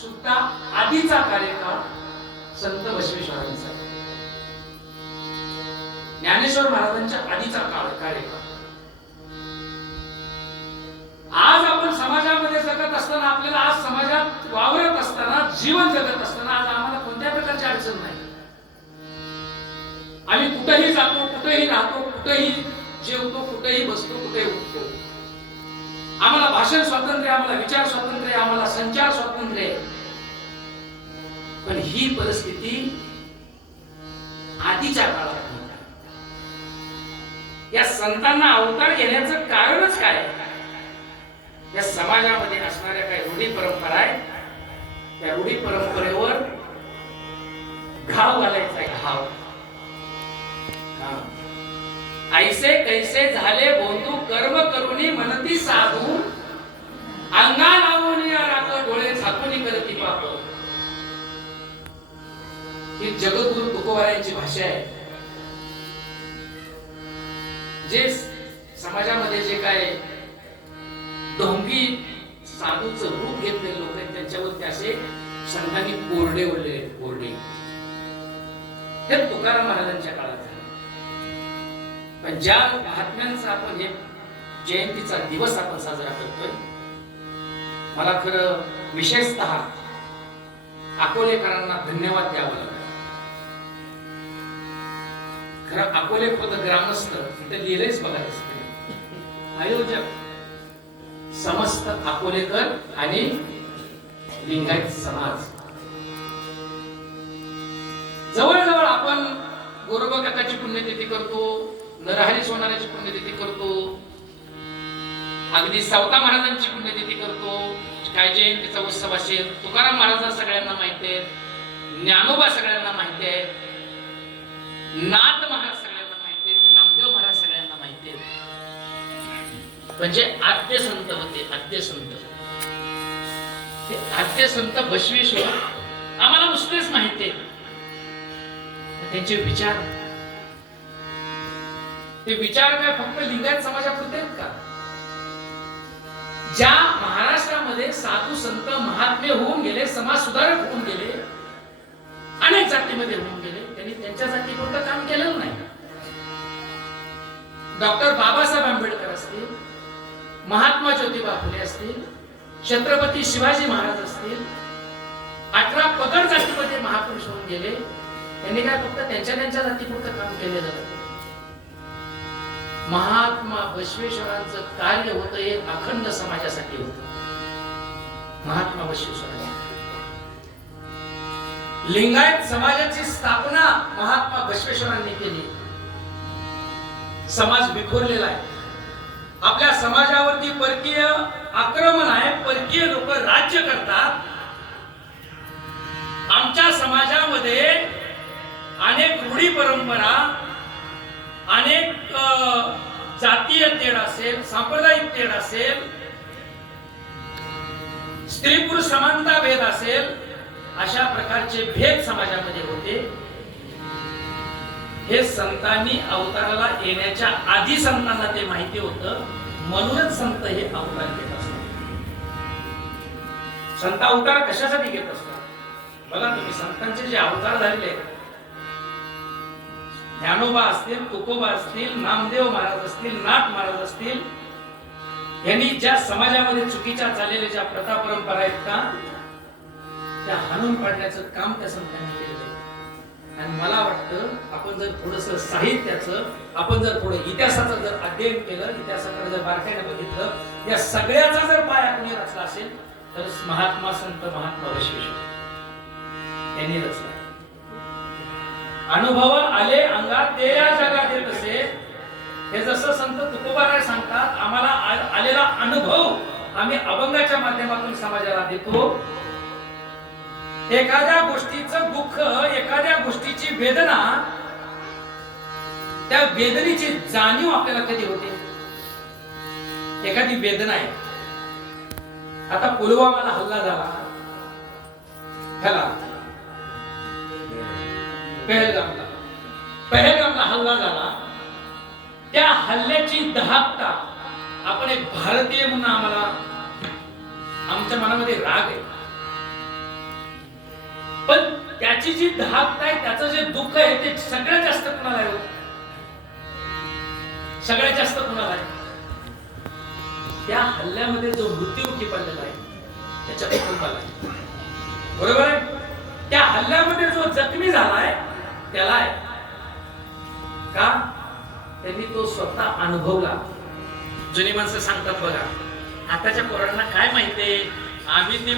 सुद्धा आधीचा कार्यकाळ संत बसवेश्वरांचा. ज्ञानेश्वर महाराजांच्या आधीचा काळ कार्यकाळ. आज आपण समाजामध्ये जगत असताना आपल्याला आज समाजात वावरत असताना जीवन जगत असताना आज आम्हाला कोणत्या प्रकारची अडचण नाही. आम्ही कुठेही जातो कुठेही राहतो कुठेही जेवतो कुठेही बसतो कुठेही उठतो. आम्हाला भाषण स्वातंत्र्य आम्हाला विचार स्वातंत्र्य आम्हाला संचार स्वातंत्र्य. पण ही परिस्थिती आधीच्या काळात या संतांना अवतार घेण्याचं कारणच काय? या समाजामध्ये असणाऱ्या काही रूढी परंपरा आहे त्या रूढी परंपरेवर घाव घालायचा आहे, घाव. हा. ऐसे कैसे झाले बोंधू कर्म करुणी मनती साधू. अंगा लावून या राख डोळे झाकून करती पाप. ही जगगुरु तुकोबारायांची भाषा आहे. जे समाजामध्ये जे काय ढोंगी साधूच रूप घेतलेले लोक आहेत त्यांच्यावरती असे संतांनी कोरडे ओढले कोरडे. हे तुकाराम महाराजांच्या काळात. पण ज्या महात्म्यांचा आपण हे जयंतीचा दिवस आपण साजरा करतोय मला खरं विशेषतः अकोलेकरांना धन्यवाद द्यावा लागेल. खरं अकोले खुद ग्रामस्थ तिथे लिहिलेच बघा दिसते आयोजक समस्त अकोलेकर आणि लिंगायत समाज. जवळजवळ आपण गोरोबा काकाची पुण्यतिथी करतो. नरहरी सोनाराची पुण्यतिथी करतो. अगदी सावता महाराजांची पुण्यतिथी करतो. काय जयंतीचा उत्सव असेल तुकाराम महाराज सगळ्यांना माहिती आहेत ज्ञानोबा सगळ्यांना माहिती आहे. नाथ महाराज सगळ्यांना माहिती आहेत नामदेव महाराज सगळ्यांना माहिती आहेत म्हणजे आद्य संत होते आद्य संत. ते आद्य संत बसवेश्वर आम्हाला नुसतेच माहिती आहे. त्यांचे विचार ते विचार काय फक्त लिंगायत समाजापुरते आहेत का? ज्या महाराष्ट्रामध्ये साधू संत महात्मे होऊन गेले समाज सुधारक होऊन गेले अनेक जातीमध्ये होऊन गेले त्यांनी त्यांच्या कोणतं काम केलेलं नाही. डॉक्टर बाबासाहेब आंबेडकर असतील महात्मा ज्योतिबा फुले असतील छत्रपती शिवाजी महाराज असतील अठरा पगड जातीमध्ये महापुरुष होऊन गेले त्यांनी काय फक्त त्यांच्या त्यांच्या जातीपुरतं काम केलेलं नाही. महात्मा बसवेश्वरांचं कार्य होतं हे अखंड समाजासाठी होत. महात्मा बसवेश्वरांचं. लिंगायत समाजाची स्थापना महात्मा बसवेश्वरांनी केली. समाज विखुरलेला आहे. आपल्या समाजावरती परकीय आक्रमण आहे परकीय लोक राज्य करतात. आमच्या समाजामध्ये अनेक रूढी परंपरा अनेक जातीय तेढ असेल सांप्रदायिक तेढ असेल स्त्री पुरुष समानता भेद असेल अशा प्रकारचे भेद समाजामध्ये होते. हे संतांनी अवताराला येण्याच्या आधी संतांना ते माहिती होतं. म्हणूनच संत हे अवतार घेत असतात. संत अवतार कशासाठी घेत असतात? बघा तुम्ही संतांचे जे अवतार झालेले आहेत ज्ञानोबा असतील तुकोबा असतील नामदेव महाराज असतील नाथ महाराज असतील यांनी ज्या समाजामध्ये चुकीच्या चाललेल्या ज्या प्रथा परंपरा आहेत का त्या हाणून पाडण्याचं काम त्या संतांनी केलेलं आहे. आणि मला वाटतं आपण जर थोडस साहित्याचं आपण जर थोडं इतिहासाचं जर अध्ययन केलं इतिहासाकडे जर बारकाईने बघितलं या सगळ्याचा जर पाया कोणी रचला असेल तर महात्मा संत महात्मा बसवेश्वर यांनी रचला. अनुभव आले अंगात ते या जगात येत असे. हे जसं संत तुकोबाराय सांगतात आम्हाला आलेला अनुभव आम्ही अभंगाच्या माध्यमातून समाजाला देतो. एखाद्या गोष्टीचं दुःख एखाद्या गोष्टीची वेदना त्या वेदनेची जाणीव आपल्याला कधी होते? एखादी वेदना आहे. आता पुलवामाला हल्ला झाला. ह्याला पहलगामला. पहलगामला हल्ला झाला. त्या हल्ल्याची दहापता आपण एक भारतीय म्हणून आम्हाला आमच्या मनामध्ये राग आहे. पण त्याची जी धाक आहे त्याचं जे दुःख आहे ते सगळ्यात जास्त कुणाला आहे हो? सगळ्यात जास्त कुणाला आहे? त्या हल्ल्यामध्ये जो मृत्यूमुखी पडलेला आहे त्याच्या कुटुंबाला बरोबर आहे? त्या हल्ल्यामध्ये जो जखमी झालाय त्याला आहे. का? त्यांनी तो स्वतः अनुभवला. जुनी माणसं सांगतात बघा. आताच्या पोरांना काय माहितीये आम्ही ती